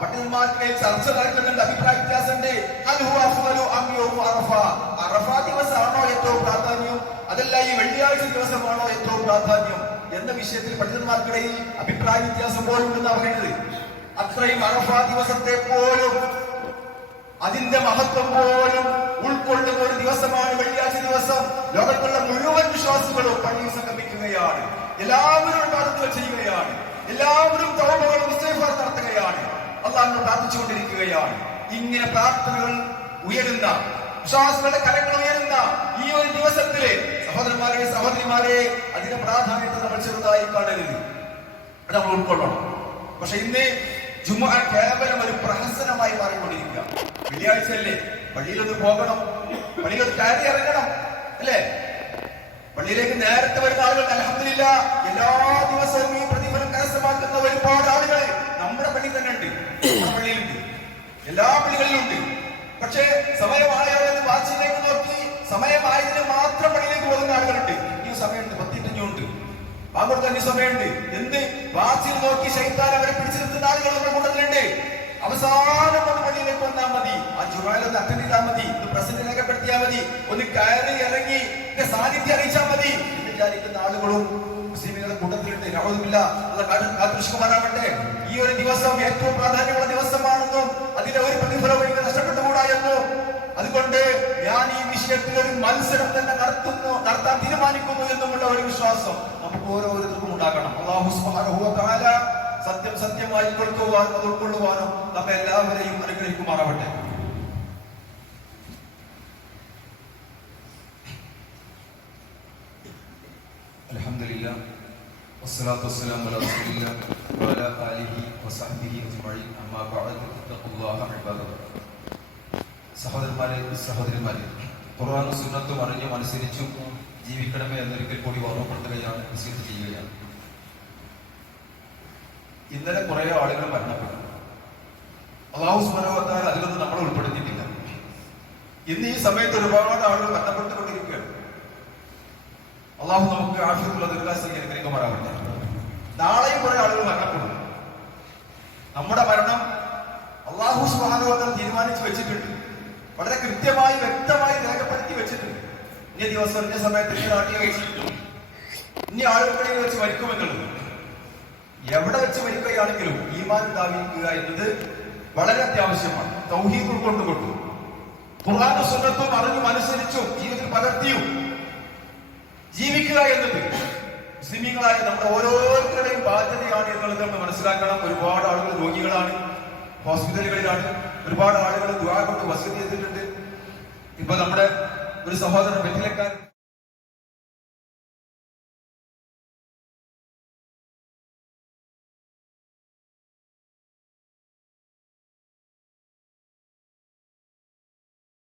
പണ്ഡിതന്മാർക്കിടയിൽ ചർച്ച നടക്കുന്നുണ്ട്, അഭിപ്രായ വ്യത്യാസമുണ്ട്. അറഫാ ദിവസമാണോ ഏറ്റവും പ്രാധാന്യം, അതല്ല ഈ വെള്ളിയാഴ്ച ദിവസമാണോ ഏറ്റവും പ്രാധാന്യം എന്ന വിഷയത്തിൽ പണ്ഡിതന്മാർക്കിടയിൽ അഭിപ്രായ വ്യത്യാസം പോലും ഉണ്ടെന്നാണ് പറയുന്നത്. അത്രയും അറഫാ ദിവസത്തെ പോലും അതിന്റെ മഹത്വം പോലും ഉൾക്കൊള്ളുന്ന ഒരു ദിവസമാണ് വെള്ളിയാഴ്ച ദിവസം. ലോകത്തുള്ള മുഴുവൻ വിശ്വാസികളും പള്ളിയിൽ സംഗമിക്കുകയാണ്, എല്ലാവരും ഇബാദത്തുകൾ ചെയ്യുകയാണ്, എല്ലാവരും തൗബകളും ഇസ്തിഗ്ഫാർ നടത്തുകയാണ്, അല്ലാഹുവിനോട് പ്രാർത്ഥിച്ചുകൊണ്ടിരിക്കുകയാണ്. ഇങ്ങനെ പ്രാർത്ഥനകൾ ഉയരുന്ന, വിശ്വാസികളുടെ കരങ്ങൾ ഉയരുന്ന ഈ ഒരു ദിവസത്തിലെ സഹോദരന്മാരെ സഹോദരിമാരെ, അതിന്റെ പ്രാധാന്യത്തെ നമ്മൾ ചെറുതായി കാണരുത്, നമ്മൾ ഉൾക്കൊള്ളണം. പക്ഷെ ഇന്ന് ജുമുഅ കേവലം ഒരു പ്രഹസനമായി മാറിക്കൊണ്ടിരിക്കുക. വെള്ളിയാഴ്ച അല്ലേ, പള്ളിയിലൊന്ന് പോകണം, പള്ളിയിലൊന്ന് കയറി ഇറങ്ങണം അല്ലേ? പള്ളിയിലേക്ക് നേരത്തെ വരുന്ന ആളുകൾ അൽഹംദുലില്ലാഹ് എല്ലാ ദിവസവും ഈ പ്രതിഫലം കരസ്ഥമാക്കുന്ന ഒരുപാട് ആളുകൾ നമ്മുടെ പള്ളി തന്നെ ഉണ്ട്, പള്ളിയിലുണ്ട്, എല്ലാ പള്ളികളിലുണ്ട്. പക്ഷേ സമയമായോ എന്ന് വാച്ചിലേക്ക് നോക്കി സമയമായതിന് മാത്രം പള്ളിയിലേക്ക് പോകുന്ന ആളുകളുണ്ട്. ഈ സമയമുണ്ട്, 10:05 ബാങ്കൊടുക്കാൻ ഈ സമയമുണ്ട്. എന്ത് വാച്ചിൽ നോക്കി ശൈത്താൻ അവരെ പിടിച്ചു നിർത്തുന്ന ആളുകൾ നമ്മുടെ കൂട്ടത്തിലുണ്ട്. അവസാനം ഒന്ന് പള്ളിയിലേക്ക് വന്നാൽ മതി, ആ ജുമാലൊന്ന് അറ്റൻഡ് ചെയ്താൽ മതി, ഒന്ന് പ്രസന്റ് രേഖപ്പെടുത്തിയാൽ മതി, ഒന്ന് കയറി ഇറങ്ങി എന്റെ സാന്നിധ്യം അറിയിച്ചാൽ മതി എന്ന് വിചാരിക്കുന്ന ആളുകളും മുസ്ലിമുകളുടെ കൂട്ടത്തിലുണ്ട്. കാത്തുരക്ഷിക്കുമാറാകട്ടെ. ഈ ഒരു ദിവസം ഏറ്റവും പ്രാധാന്യമുള്ള ദിവസമാണെന്നും അതിന്റെ ഒരു പ്രതിഫലം എനിക്ക് നഷ്ടപ്പെട്ടുകൂടാ എന്നും, അതുകൊണ്ട് ഞാൻ ഈ വിഷയത്തിൽ ഒരു മത്സരം തന്നെ നടത്താൻ തീരുമാനിക്കുന്നു എന്നുമുള്ള ഒരു വിശ്വാസം നമുക്ക് ഓരോരുത്തർക്കും ഉണ്ടാകണം. അല്ലാഹു സുബ്ഹാനഹു വ തആല സത്യം സത്യമായി കേൾക്കുവാനും അത് ഉൾക്കൊള്ളുവാനും നമ്മെ എല്ലാവരെയും അനുഗ്രഹിക്കുമാറാവട്ടെ. അൽഹംദുലില്ലാഹ് വസ്സലാത്തു വസ്സലാമു അലാ റസൂലില്ലാഹ് വഅലാ ആലിഹി വസഹ്ബിഹി അജ്മഈൻ. അമ്മാ ബഅദ് തഖ്വല്ലാഹ ഇബാദല്ലാഹ്. സഹോദരന്മാരെ സഹോദരിമാരെ, ഖുർആനും സുന്നത്തും അറിഞ്ഞും അനുസരിച്ചും ജീവിക്കണമേ എന്നൊരിക്കൽ കൂടി ഓർമ്മപ്പെടുത്തുകയാണ്, വസിയത്ത് ചെയ്യുകയാണ്. ഇന്നലെ കുറെ ആളുകൾ മരണപ്പെട്ടു. അല്ലാഹു സുബ്ഹാനഹു വ തആല അതിലൊന്നും നമ്മളെ ഉൾപ്പെടുത്തിയിട്ടില്ല. ഇന്ന് ഈ സമയത്ത് ഒരുപാട് ആളുകൾ മരണപ്പെട്ടുകൊണ്ടിരിക്കുകയാണ്. അല്ലാഹു നമുക്ക് ആഫിയത്തുള്ള ദീർഘായുസ്സ് അനുഗ്രഹിക്കുമാറാവട്ടെ. നാളെയും കുറെ ആളുകൾ മരണപ്പെടും. നമ്മുടെ മരണം അല്ലാഹു സുബ്ഹാനഹു വ തആല തീരുമാനിച്ചു വെച്ചിട്ടുണ്ട്, വളരെ കൃത്യമായി വ്യക്തമായി രേഖപ്പെടുത്തി വെച്ചിട്ടുണ്ട്. ഇന്ന ദിവസം ഇന്ന സമയത്ത് ഇന്ന നാട്ടിൽ വെച്ചിട്ടുണ്ട്, ഇനി ആളുകളിൽ വെച്ച് മരിക്കുമെന്നുള്ളത്. എവിടെ വെച്ച് മരിക്കുകയാണെങ്കിലും ഈമാൻ ഉണ്ടായിരിക്കുക എന്നത് വളരെ അത്യാവശ്യമാണ്. തൗഹീദ് ഉൾക്കൊണ്ടുകൊണ്ടു ഖുർആനും സുന്നത്തും അറിഞ്ഞും അനുസരിച്ചും ജീവിതത്തിൽ പകർത്തിയും ജീവിക്കുക എന്നത് മുസ്ലിമീങ്ങളായ നമ്മുടെ ഓരോരുത്തരുടെയും ബാധ്യതയാണ് എന്നുള്ളത് നമ്മൾ മനസ്സിലാക്കണം. ഒരുപാട് ആളുകൾ രോഗികളാണ്, ഹോസ്പിറ്റലുകളിലാണ്, ഒരുപാട് ആളുകൾ ദുആ കൊണ്ട് വസിയത്ത് ചെയ്തിട്ടുണ്ട്. ഇപ്പൊ നമ്മുടെ ഒരു സഹോദരൻ വെറ്റിലക്കാരൻ